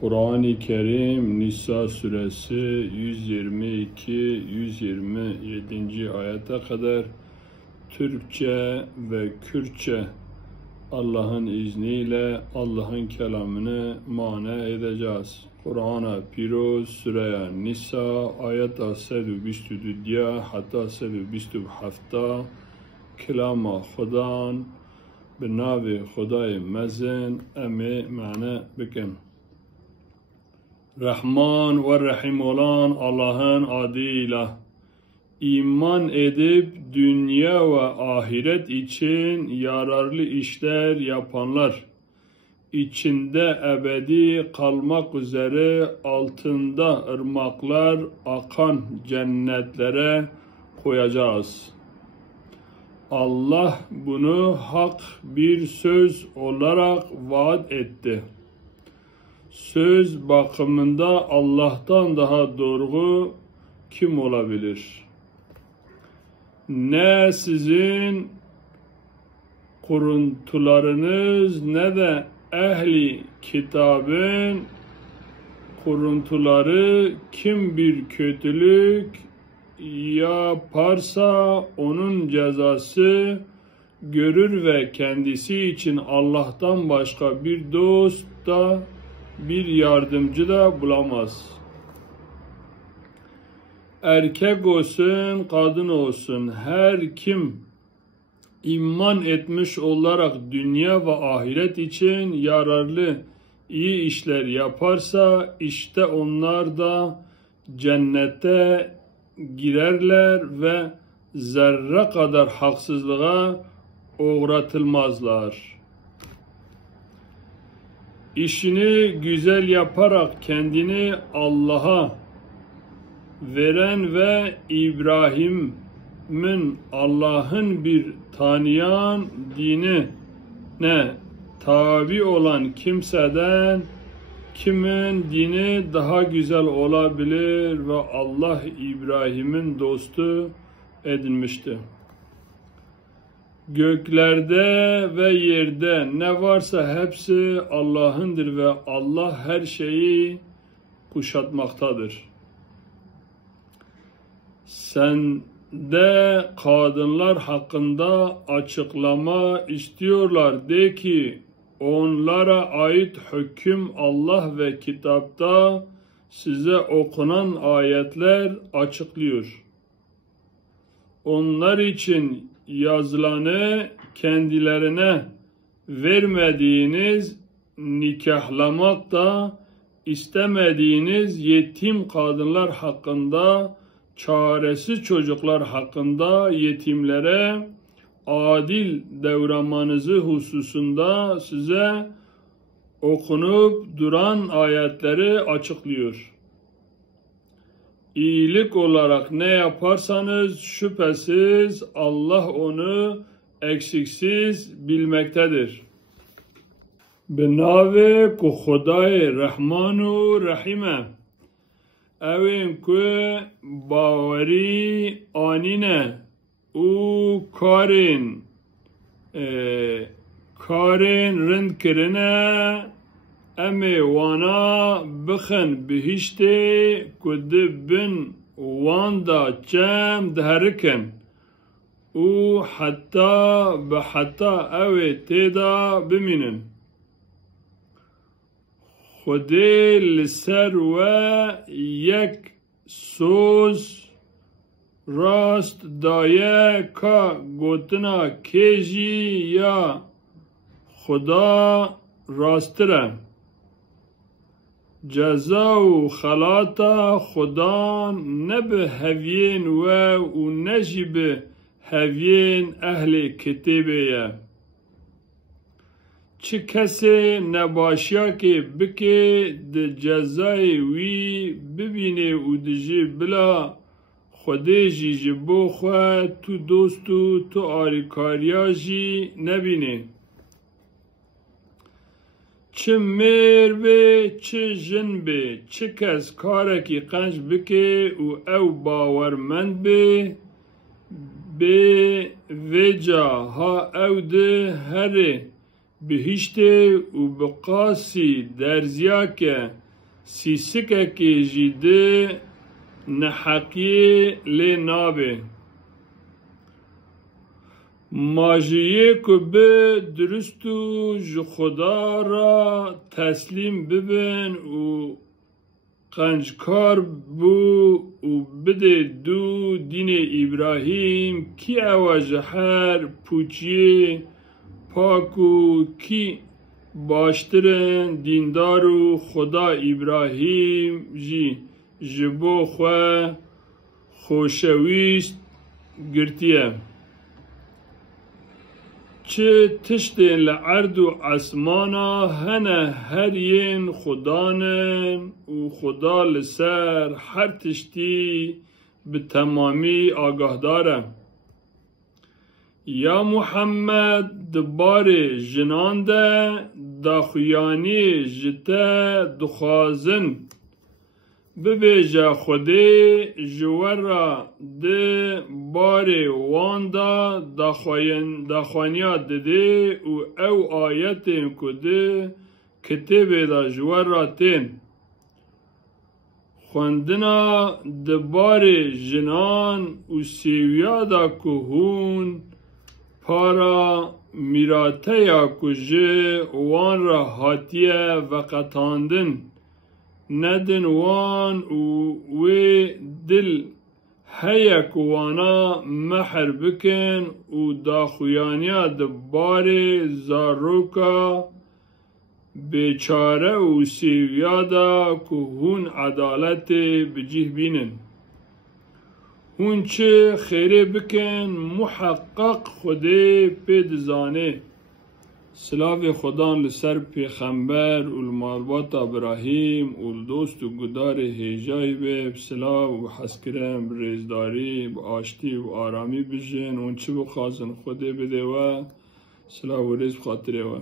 Kur'an-ı Kerim Nisa suresi 122-127. ayete kadar Türkçe ve Kürtçe Allah'ın izniyle Allah'ın kelamını mana edeceğiz. Kur'an'a Piruz Süreye Nisa ayet 122 hatta 127 kelama Khudan به نام خدای مزن امی معنی بکن. Rahman ve Rahim olan Allah'ın adıyla iman edip dünya ve ahiret için yararlı işler yapanlar, içinde ebedi kalmak üzere altında ırmaklar akan cennetlere koyacağız. Allah bunu hak bir söz olarak vaat etti. Söz bakımında Allah'tan daha doğru kim olabilir? Ne sizin kuruntularınız ne de ehli kitabın kuruntuları kim bir kötülük yaparsa onun cezası görür ve kendisi için Allah'tan başka bir dost da bir yardımcı da bulamaz. Erkek olsun, kadın olsun, her kim iman etmiş olarak dünya ve ahiret için yararlı iyi işler yaparsa işte onlar da cennete girerler ve zerre kadar haksızlığa uğratılmazlar. İşini güzel yaparak kendini Allah'a veren ve İbrahim'in Allah'ın bir tanıyan dinine tabi olan kimseden kimin dini daha güzel olabilir ve Allah İbrahim'in dostu edinmişti. Göklerde ve yerde ne varsa hepsi Allah'ındır ve Allah her şeyi kuşatmaktadır. Sen de kadınlar hakkında açıklama istiyorlar. De ki onlara ait hüküm Allah ve kitapta size okunan ayetler açıklıyor. Onlar için yazılanı kendilerine vermediğiniz, nikahlamak da istemediğiniz yetim kadınlar hakkında, çaresiz çocuklar hakkında yetimlere adil davranmanızı hususunda size okunup duran ayetleri açıklıyor. İyilik olarak ne yaparsanız şüphesiz Allah onu eksiksiz bilmektedir. Benave ku Khuday Rahmanu Rahime evin ku bawari anine u karin rind kirine emi wana bixin bihişte kudi bin wanda cem deherikin u hatta evi teda biminin خودی لسر و یک سوز راست دایه که گوتنا کیجی یا خدا راستره جزا و خلاطا خدا نبه هوین و نجیب هوین اهل کتیبه چه کسی نباشیا که بکه ده جزای وی ببینه و دجی بلا خوده جی جبو خواه تو دوستو تو آریکاریا جی نبینه چه میر به چه جن به چه کس کارکی قنج بکه و او باورمند به وجا ها او ده هره بهشت و بقاسی درزیا که سیسکه که جیده نحقیه لی نابه ماجیه که به درستو خدا را تسلیم ببین و قنجکار بو و بده دو دین ابراهیم کی اواجهر پوچیه پاکو کی باشترن دیندار و خدا ابراهیم جی جبو خواه خوشویست گرتیه چه تشتین لعرد و عصمانا هنه هر ین خدانن و خدا لسر هر تشتی به تمامی آگاه داره یا محمد دبار جنان ده داخویانی جته دخوازن ببیجه خوده جوار را ده بار واندا داخوانیا دده و او آیتین کده کتب دا جوار را تین خوندنا ده بار جنان و سیویا دا کهون پارا میراته یا کجه وان را هاتیه و قطاندن ندن وان و دل هیک وانا محر بکن و داخویانیا دبار زاروکا بیچاره و سیویادا که هون عدالت بجیه بینن هون چه خیره بکن محقق خوده پید زانه سلاو خدان لسر پیغمبر و المالبات ابراهیم و دوست و گدار هیجای به سلاو و حسکرم ریزداری و آشتی و آرامی بجن اون چه بخوازن خوده بده و سلاو و ریز بخاطره و